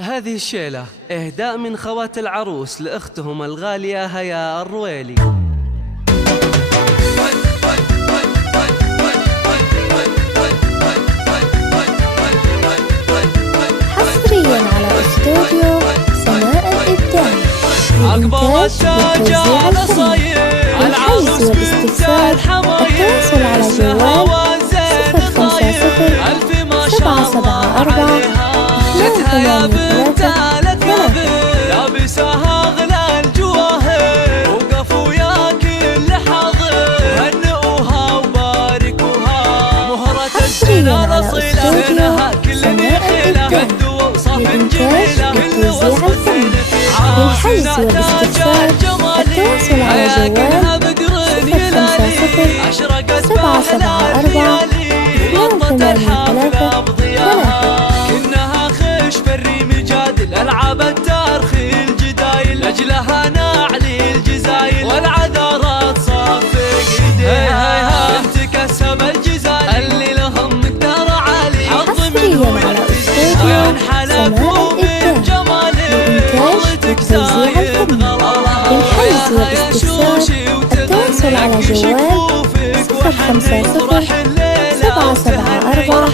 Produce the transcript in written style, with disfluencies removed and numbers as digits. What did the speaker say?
هذه الشيلة إهداء من خوات العروس لأختهم الغالية هيا الرويلي. حصريا على استوديو سماء الإبداع للإنتاج والتوزيع الفني. للحجز والاستفسار التواصل على جوال 050 لابسها أغلى الجواهر وقفوا يا كل حاضر هنئوها وباركوها مهرة السنة رصيلة سنها كل يخيلة قدوا وصف جميلة كل وصف للحجز والاستفسار التواصل على جوال 050 774 283 كنها خش فري مجادل ألعاب التارخي الجدايل أجلها نعلي الجزايل والعذارات صافق ايديها تكسب الجزايل اللي لهم مقدار عالي حظ منهم وين حلفوا من جمالك والله زايد غلا يا شوشي التواصل على جوال 050 774